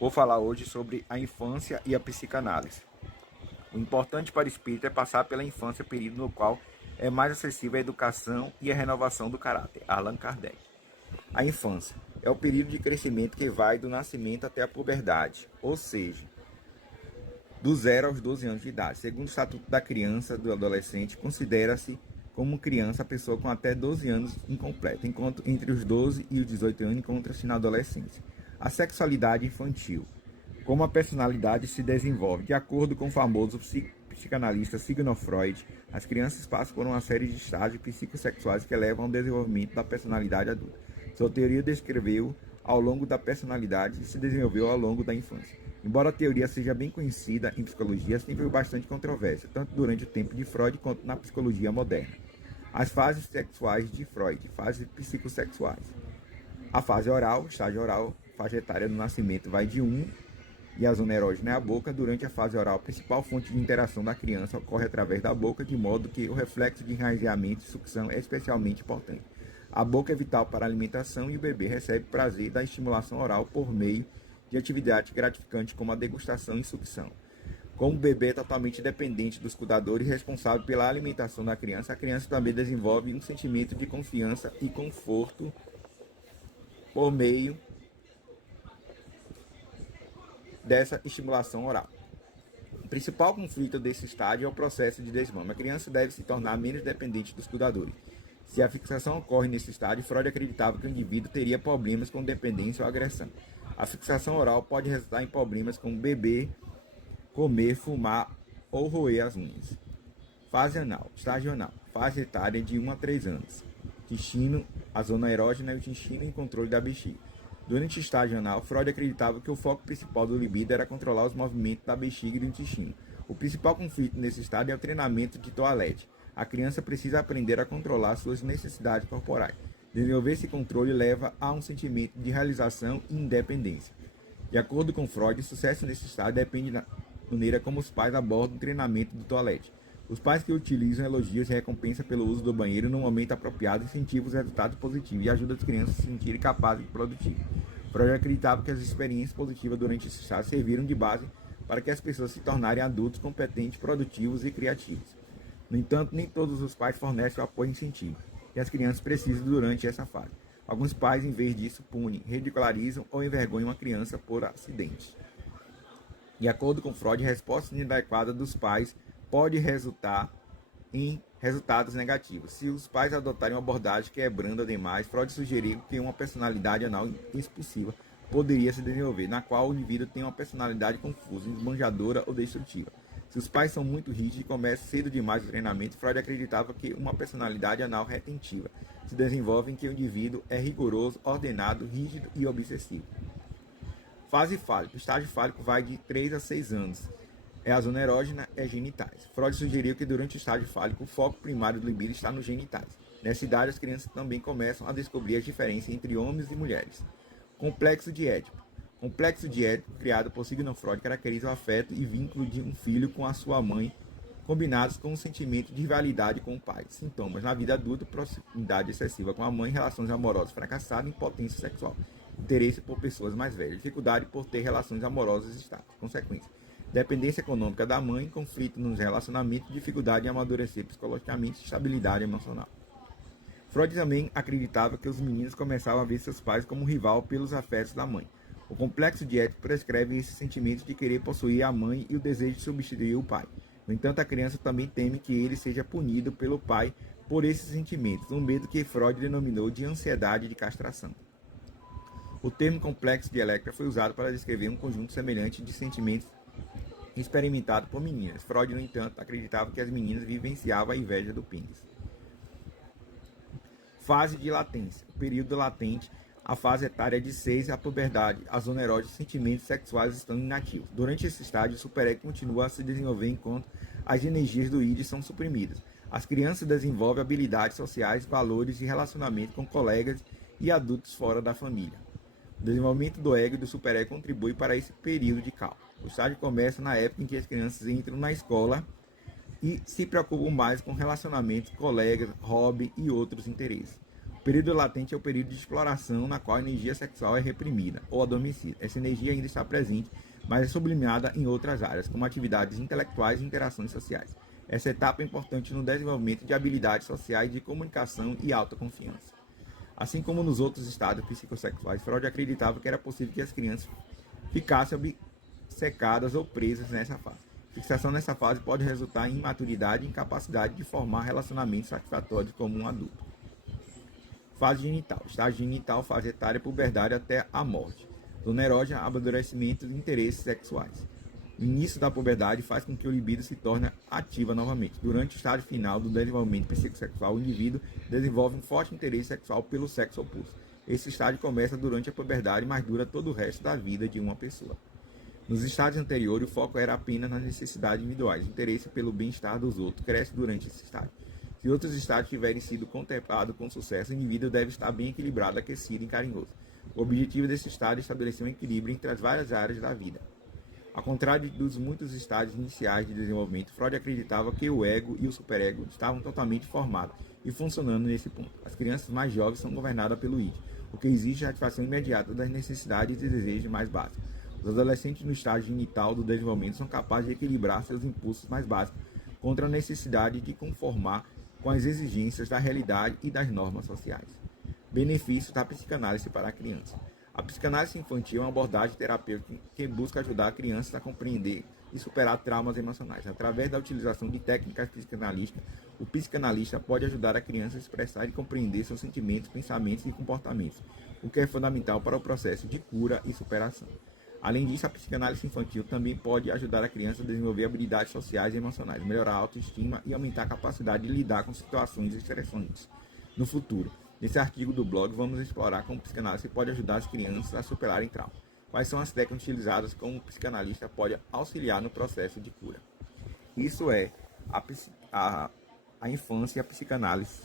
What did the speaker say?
Vou falar hoje sobre a infância e a psicanálise. O importante para o espírito é passar pela infância, período no qual é mais acessível a educação e a renovação do caráter. Allan Kardec. A infância é o período de crescimento que vai do nascimento até a puberdade, ou seja, do 0 aos 12 anos de idade. Segundo o Estatuto da Criança do Adolescente, considera-se como criança a pessoa com até 12 anos incompleta, enquanto entre os 12 e os 18 anos encontra-se na adolescência. A sexualidade infantil. Como a personalidade se desenvolve. De acordo com o famoso psicanalista Sigmund Freud, as crianças passam por uma série de estágios psicossexuais que levam ao desenvolvimento da personalidade adulta. Sua teoria descreveu ao longo da personalidade e se desenvolveu ao longo da infância. Embora a teoria seja bem conhecida em psicologia, sempre houve bastante controvérsia, tanto durante o tempo de Freud quanto na psicologia moderna. As fases sexuais de Freud, fases psicossexuais. A fase oral, estágio oral, faixa etária do nascimento vai de 1 e a zona erógena é a boca. Durante a fase oral, a principal fonte de interação da criança ocorre através da boca, de modo que o reflexo de enraizamento e sucção é especialmente importante. A boca é vital para a alimentação e o bebê recebe prazer da estimulação oral por meio de atividades gratificantes como a degustação e sucção. Como o bebê é totalmente dependente dos cuidadores responsáveis pela alimentação da criança, a criança também desenvolve um sentimento de confiança e conforto por meio dessa estimulação oral. O principal conflito desse estágio é o processo de desmame. A criança deve se tornar menos dependente dos cuidadores. Se a fixação ocorre nesse estágio, Freud acreditava que o indivíduo teria problemas com dependência ou agressão. A fixação oral pode resultar em problemas como beber, comer, fumar ou roer as unhas. Fase anal, estágio anal, fase etária de 1 a 3 anos. Intestino, a zona erógena e o intestino em controle da bexiga. Durante o estágio anal, Freud acreditava que o foco principal do libido era controlar os movimentos da bexiga e do intestino. O principal conflito nesse estágio é o treinamento de toalete. A criança precisa aprender a controlar suas necessidades corporais. Desenvolver esse controle leva a um sentimento de realização e independência. De acordo com Freud, o sucesso nesse estágio depende da maneira como os pais abordam o treinamento do toalete. Os pais que utilizam elogios e recompensa pelo uso do banheiro no momento apropriado incentivam os resultados positivos e ajudam as crianças a se sentirem capazes e produtivas. Freud acreditava que as experiências positivas durante esse estágio serviram de base para que as pessoas se tornarem adultos competentes, produtivos e criativos. No entanto, nem todos os pais fornecem o apoio e incentivo que as crianças precisam durante essa fase. Alguns pais, em vez disso, punem, ridicularizam ou envergonham a criança por acidentes. De acordo com Freud, a resposta inadequada dos pais pode resultar em resultados negativos. Se os pais adotarem uma abordagem que é branda demais, Freud sugeriu que uma personalidade anal expulsiva poderia se desenvolver, na qual o indivíduo tem uma personalidade confusa, esbanjadora ou destrutiva. Se os pais são muito rígidos e começam cedo demais o treinamento, Freud acreditava que uma personalidade anal retentiva se desenvolve em que o indivíduo é rigoroso, ordenado, rígido e obsessivo. Fase fálica. O estágio fálico vai de 3 a 6 anos. É a zona erógena e genitais. Freud sugeriu que durante o estágio fálico o foco primário do libido está nos genitais. Nessa idade, as crianças também começam a descobrir as diferenças entre homens e mulheres. Complexo de Édipo. Complexo de Édipo, criado por Sigmund Freud, caracteriza o afeto e vínculo de um filho com a sua mãe, combinados com um sentimento de rivalidade com o pai. Sintomas: na vida adulta, proximidade excessiva com a mãe, relações amorosas fracassadas, impotência sexual, interesse por pessoas mais velhas, dificuldade por ter relações amorosas estáveis. Consequência: dependência econômica da mãe, conflito nos relacionamentos, dificuldade em amadurecer psicologicamente, estabilidade emocional. Freud também acreditava que os meninos começavam a ver seus pais como rival pelos afetos da mãe. O complexo de Édipo prescreve esse sentimento de querer possuir a mãe e o desejo de substituir o pai. No entanto, a criança também teme que ele seja punido pelo pai por esses sentimentos, um medo que Freud denominou de ansiedade de castração. O termo complexo de Electra foi usado para descrever um conjunto semelhante de sentimentos experimentado por meninas. Freud, no entanto, acreditava que as meninas vivenciavam a inveja do pênis. Fase de latência. O período latente, a fase etária de 6 à puberdade. A zona erógena e sentimentos sexuais estão inativos. Durante esse estágio, o superego continua a se desenvolver enquanto as energias do id são suprimidas. As crianças desenvolvem habilidades sociais, valores e relacionamento com colegas e adultos fora da família. O desenvolvimento do ego e do superego contribui para esse período de calma. O estágio começa na época em que as crianças entram na escola e se preocupam mais com relacionamentos, colegas, hobby e outros interesses. O período latente é o período de exploração na qual a energia sexual é reprimida ou adormecida. Essa energia ainda está presente, mas é sublimada em outras áreas, como atividades intelectuais e interações sociais. Essa etapa é importante no desenvolvimento de habilidades sociais de comunicação e autoconfiança. Assim como nos outros estados psicossexuais, Freud acreditava que era possível que as crianças ficassem obcecadas ou presas nessa fase. Fixação nessa fase pode resultar em imaturidade e incapacidade de formar relacionamentos satisfatórios como um adulto. Fase genital. Estágio genital, fase etária, puberdade até a morte. Zona erógena, amadurecimento de interesses sexuais. O início da puberdade faz com que o libido se torne ativa novamente. Durante o estágio final do desenvolvimento psicossexual, o indivíduo desenvolve um forte interesse sexual pelo sexo oposto. Esse estágio começa durante a puberdade, mas dura todo o resto da vida de uma pessoa. Nos estágios anteriores, o foco era apenas nas necessidades individuais. O interesse pelo bem-estar dos outros cresce durante esse estágio. Se outros estágios tiverem sido contemplados com sucesso, o indivíduo deve estar bem equilibrado, aquecido e carinhoso. O objetivo desse estágio é estabelecer um equilíbrio entre as várias áreas da vida. Ao contrário dos muitos estágios iniciais de desenvolvimento, Freud acreditava que o ego e o superego estavam totalmente formados e funcionando nesse ponto. As crianças mais jovens são governadas pelo id, o que exige a satisfação imediata das necessidades e desejos mais básicos. Os adolescentes no estágio genital do desenvolvimento são capazes de equilibrar seus impulsos mais básicos contra a necessidade de conformar com as exigências da realidade e das normas sociais. Benefícios da psicanálise para a criança. A psicanálise infantil é uma abordagem terapêutica que busca ajudar crianças a compreender e superar traumas emocionais. Através da utilização de técnicas psicanalísticas, o psicanalista pode ajudar a criança a expressar e compreender seus sentimentos, pensamentos e comportamentos, o que é fundamental para o processo de cura e superação. Além disso, a psicanálise infantil também pode ajudar a criança a desenvolver habilidades sociais e emocionais, melhorar a autoestima e aumentar a capacidade de lidar com situações estressantes no futuro. Nesse artigo do blog, vamos explorar como o psicanálise pode ajudar as crianças a superarem traumas. Quais são as técnicas utilizadas como o psicanalista pode auxiliar no processo de cura. Isso é a infância e a psicanálise.